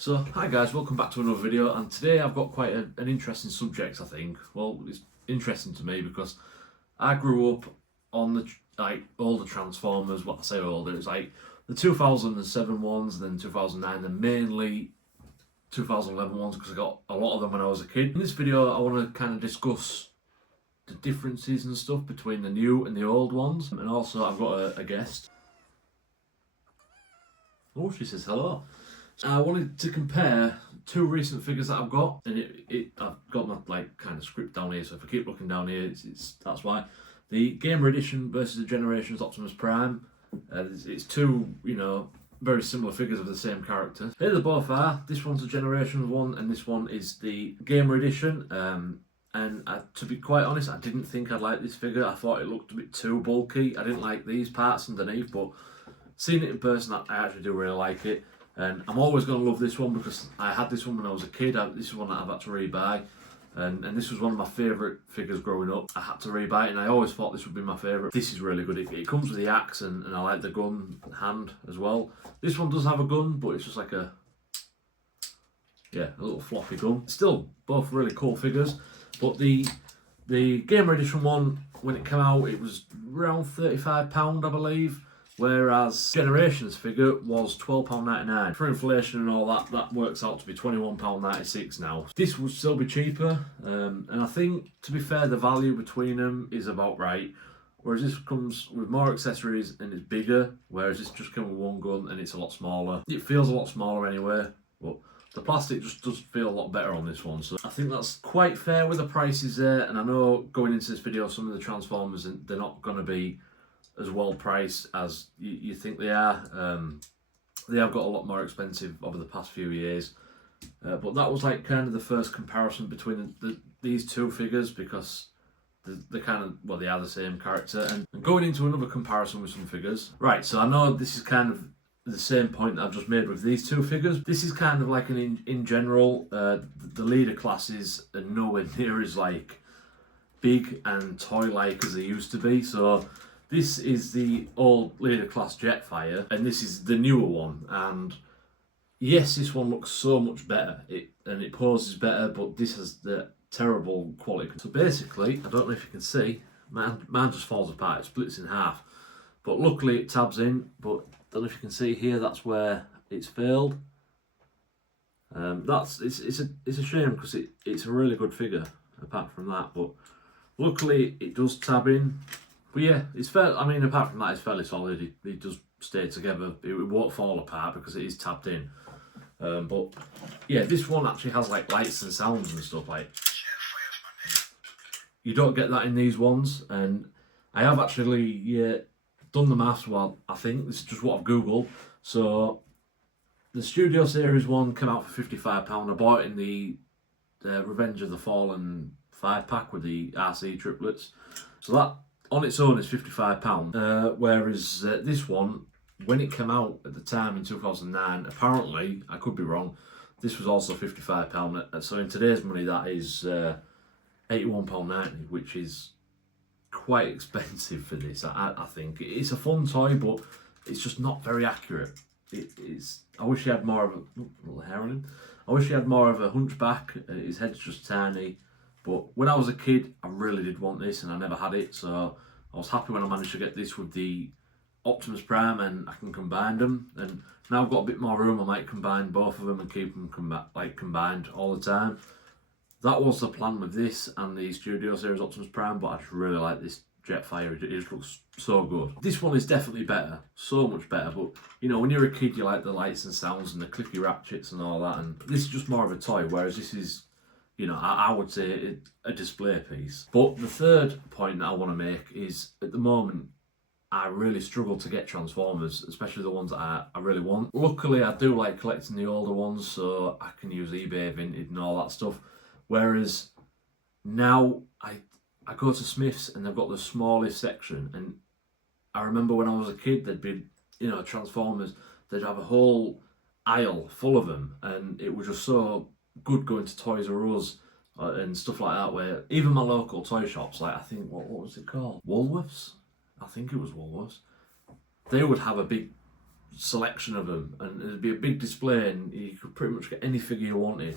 So, hi guys, welcome back to another video, and today I've got quite an interesting subject, I think. Well, it's interesting to me because I grew up on the older Transformers. What I say older, it's like the 2007 ones, and then 2009, and mainly 2011 ones because I got a lot of them when I was a kid. In this video, I want to kind of discuss the differences and stuff between the new and the old ones, and also I've got a guest. Oh, she says hello. I wanted to compare two recent figures that I've got, and I've got my kind of script down here. So if I keep looking down here, that's why. The Gamer Edition versus the Generations Optimus Prime. It's two very similar figures of the same character. Here they both are. This one's the Generations one, and this one is the Gamer Edition. To be quite honest, I didn't think I'd like this figure. I thought it looked a bit too bulky. I didn't like these parts underneath, but seeing it in person, I actually do really like it. And I'm always going to love this one because I had this one when I was a kid. This is one that I've had to rebuy. And this was one of my favourite figures growing up. I had to rebuy it, and I always thought this would be my favourite. This is really good. It comes with the axe, and I like the gun hand as well. This one does have a gun, but it's just like a little floppy gun. Still, both really cool figures. But the Gamer Edition one, when it came out, it was around £35, I believe. Whereas Generations figure was £12.99. For inflation and all that, that works out to be £21.96 now. This would still be cheaper, and I think, to be fair, the value between them is about right. Whereas this comes with more accessories and it's bigger, whereas this just comes with one gun and it's a lot smaller. It feels a lot smaller anyway, but the plastic just does feel a lot better on this one. So I think that's quite fair with the prices there, and I know going into this video, some of the Transformers, they're not going to be as well priced as you think they are. They have got a lot more expensive over the past few years, but that was like kind of the first comparison between these two figures because they kind of, they are the same character. And going into another comparison with some figures, right, so I know this is kind of the same point that I've just made with these two figures. This is kind of like in general, the leader classes are nowhere near as like big and toy-like as they used to be. So this is the old leader class Jetfire, and this is the newer one. And yes, this one looks so much better, it poses better, but this has the terrible quality. So basically, I don't know if you can see, mine just falls apart, it splits in half. But luckily it tabs in, but I don't know if you can see here, that's where it's failed. It's a shame because it's a really good figure apart from that, but luckily it does tab in. But yeah, it's fair. I mean, apart from that, it's fairly solid. It does stay together. It won't fall apart because it is tapped in. But yeah, this one actually has like lights and sounds and stuff. Like, you don't get that in these ones. And I have actually done the maths. Well, I think this is just what I've googled. So the Studio Series one came out for £55. I bought it in the Revenge of the Fallen 5-pack with the RC triplets. So that on its own is £55, whereas this one, when it came out at the time in 2009, apparently, I could be wrong, this was also £55. So in today's money, that is £81.90, which is quite expensive for this. I think it's a fun toy, but it's just not very accurate. I wish he had more of a little hair on him. I wish he had more of a hunchback. His head's just tiny. But when I was a kid, I really did want this, and I never had it, so I was happy when I managed to get this with the Optimus Prime, and I can combine them. And now I've got a bit more room, I might combine both of them and keep them combined all the time. That was the plan with this and the Studio Series Optimus Prime, but I just really like this Jetfire. It just looks so good. This one is definitely better, so much better. But when you're a kid, you like the lights and sounds and the clicky ratchets and all that. And this is just more of a toy, whereas this is, I would say a display piece. But the third point that I want to make is, at the moment, I really struggle to get Transformers, especially the ones that I really want. Luckily, I do like collecting the older ones, so I can use eBay, Vinted and all that stuff. Whereas now I go to Smith's and they've got the smallest section. And I remember when I was a kid, there'd be, Transformers, they'd have a whole aisle full of them. And it was just so good going to Toys R Us and stuff like that, where even my local toy shops, like I think, what was it called? Woolworths? I think it was Woolworths. They would have a big selection of them, and there'd be a big display, and you could pretty much get any figure you wanted.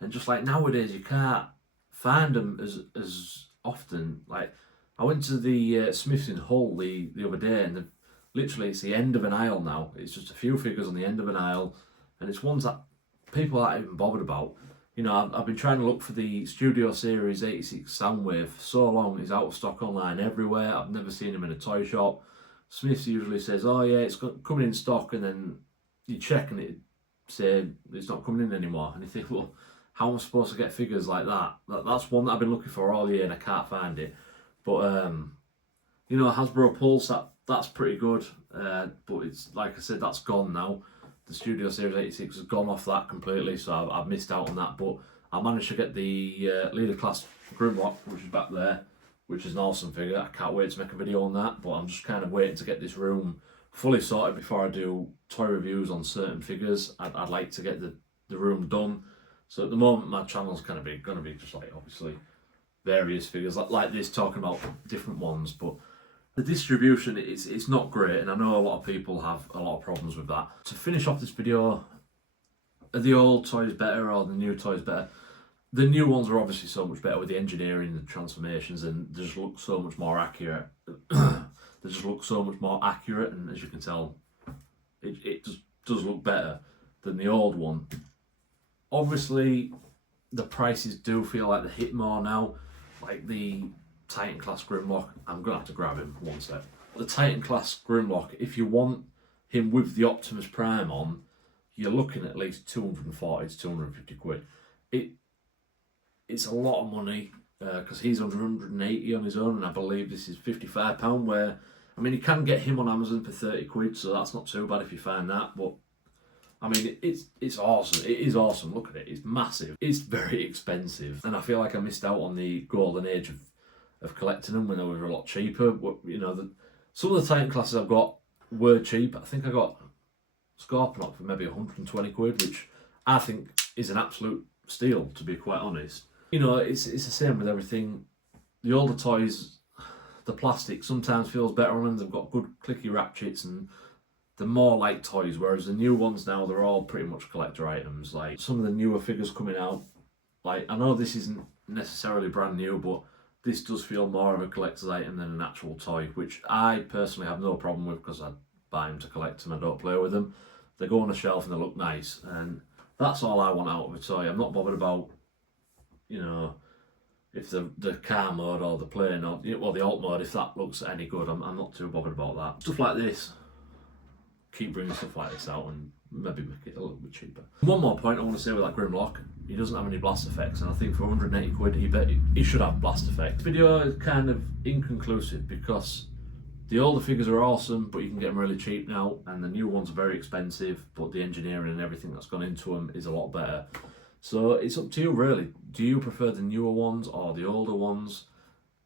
And just like nowadays, you can't find them as often. Like I went to the Smiths in Hull the other day, and literally it's the end of an aisle now. It's just a few figures on the end of an aisle, and it's ones that people aren't even bothered about. You know, I've been trying to look for the Studio Series 86 Soundwave for so long. He's out of stock online everywhere. I've never seen him in a toy shop. Smiths usually says, oh yeah, it's coming in stock, and then you check and it say it's not coming in anymore. And you think, well, how am I supposed to get figures like that? That's one that I've been looking for all year and I can't find it. But, you know, Hasbro Pulse, that's pretty good. But it's, like I said, that's gone now. The Studio Series 86 has gone off that completely, so I've missed out on that. But I managed to get the Leader Class Grimlock, which is back there, which is an awesome figure. I can't wait to make a video on that, but I'm just kind of waiting to get this room fully sorted before I do toy reviews on certain figures. I'd like to get the room done. So at the moment, my channel's kind of going to be just like, obviously, various figures like this, talking about different ones, but the distribution, it's not great, and I know a lot of people have a lot of problems with that. To finish off this video, are the old toys better or the new toys better? The new ones are obviously so much better with the engineering, the transformations, and they just look so much more accurate. They just look so much more accurate, and as you can tell, it just does look better than the old one. Obviously, the prices do feel like they hit more now. Like the Titan Class Grimlock, I'm going to have to grab him one sec. The Titan Class Grimlock, if you want him with the Optimus Prime on, you're looking at least 240 to 250 quid. It's a lot of money because he's under 180 on his own, and I believe this is £55, where, I mean, you can get him on Amazon for 30 quid, so that's not too bad if you find that, but I mean, it's awesome. It is awesome. Look at it. It's massive. It's very expensive, and I feel like I missed out on the golden age of collecting them when they were a lot cheaper. You know, some of the Titan classes I've got were cheap. I think I got Scorponok for maybe 120 quid, which I think is an absolute steal, to be quite honest. You know, it's the same with everything. The older toys, the plastic sometimes feels better on them. They've got good clicky ratchets, and they're more like toys, whereas the new ones now, they're all pretty much collector items. Like some of the newer figures coming out, like I know this isn't necessarily brand new, but this does feel more of a collector's item than an actual toy, which I personally have no problem with because I buy them to collect them, I don't play with them. They go on a shelf and they look nice, and that's all I want out of a toy. I'm not bothered about, you know, if the car mode or the plane or well, the alt mode, if that looks any good. I'm not too bothered about that. Stuff like this, keep bringing stuff like this out and maybe make it a little bit cheaper. One more point I want to say with that Grimlock, he doesn't have any blast effects, and I think for 180 quid he should have blast effects. The video is kind of inconclusive because the older figures are awesome, but you can get them really cheap now, and the new ones are very expensive, but the engineering and everything that's gone into them is a lot better. So it's up to you really. Do you prefer the newer ones or the older ones?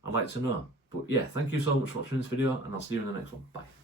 I'd like to know. But yeah, thank you so much for watching this video, and I'll see you in the next one. Bye.